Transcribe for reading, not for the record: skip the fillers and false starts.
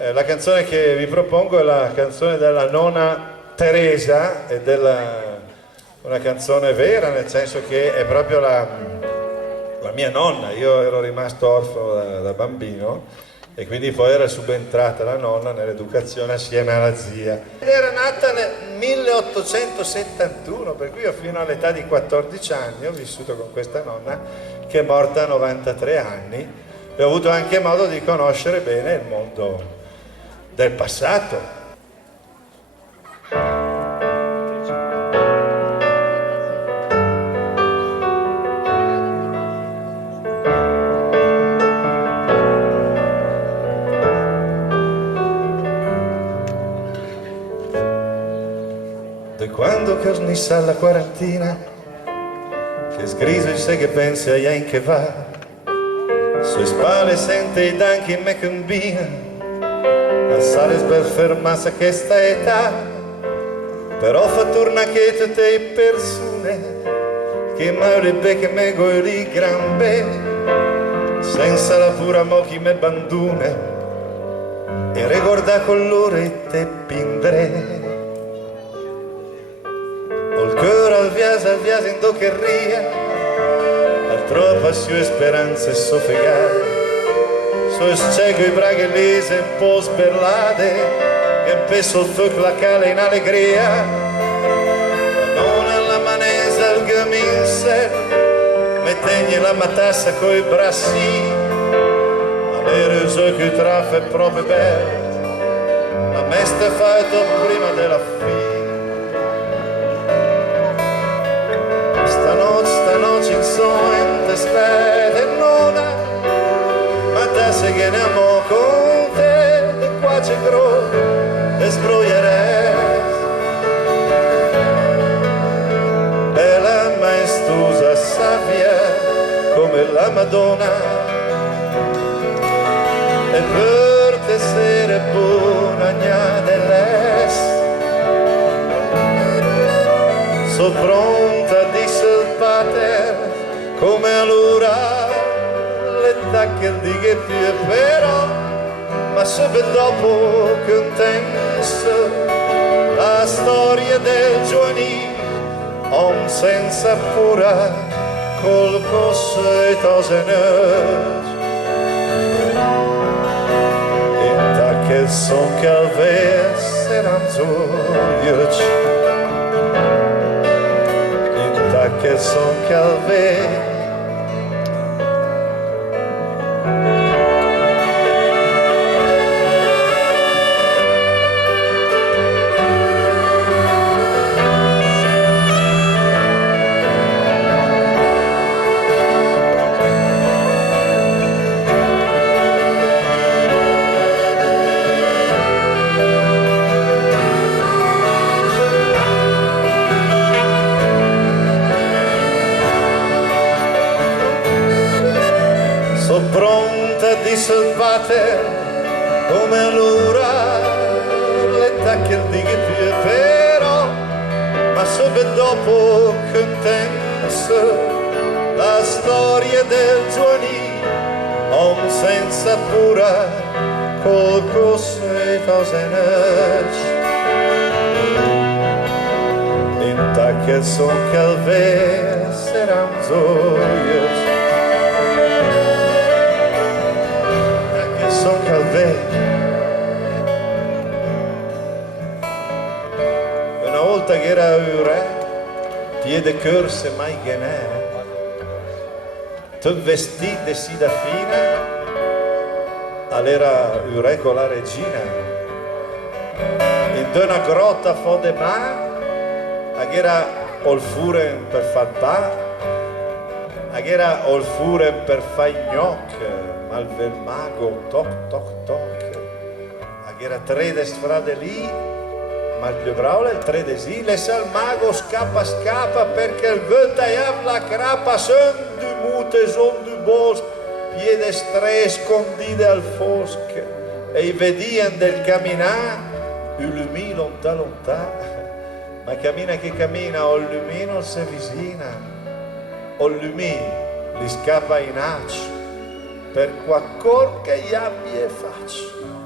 La canzone che vi propongo è la canzone della nonna Teresa, una canzone vera, nel senso che è proprio la mia nonna. Io ero rimasto orfano da bambino e quindi poi era subentrata la nonna nell'educazione assieme alla zia. Ed era nata nel 1871, per cui io fino all'età di 14 anni ho vissuto con questa nonna che è morta a 93 anni e ho avuto anche modo di conoscere bene il mondo del passato. De quando carnissa la quarantina, che sgriso e sé che pensi a in che va, sue spalle sente i danchi in me combina, a sale sberfermassa che sta età, però fa torna che tutte le persone che mai becche me goi gran be, senza la pura mochi me bandune, e ricorda con loro e te pindre. Col cuore al viaso in do che ria, al troppa sue speranze soffegate, so cieco i braghe lese un po' sperlate, che peso il fuoco la cala in allegria, non alla manesa il gaminse, mettegni la matassa coi brassi, ma vero so che traffa è proprio bello, a me sta fatto prima della fine. Stanotte in sogno ti aspetta e nonna, ma te se che ne amo con te, e qua c'è gro, e sbroglierei. Bella maestosa savia come la Madonna, e per te essere buona gna dell'est, so pronta di pater, come allora le tacche di che più però, ma subito dopo che un tempo la storia del giovanile, om senza pura col cosso e toseneus, e tacche son calve seran zoiuci, che son calvé. Pronta di salvate come allora le tacche di che più però, ma subito dopo che un tempo la storia del giovanile, om senza pura col cosso e tosenes, in tacche son calve seran zoios, son calvé. Una volta che era un re, piede corse mai che ne, tu vestite si da fina, all'era un re con la regina, in una grotta fode ma, a che era ol fure per far pa, a che era ol fure per far gnocchi, ma il mago toc toc toc, a che era tre de strade lì, ma il più bravo è il tre de sì, lessa il mago scappa perché il veta e la crapa son du mute, son du bosco, piede stre scondide al fosche, e i vedian del camminà, il lumi lontan, ma cammina che cammina, o il lumino se vicina, o il lumi li scappa in accio, per qualcor che gli abbia faccio.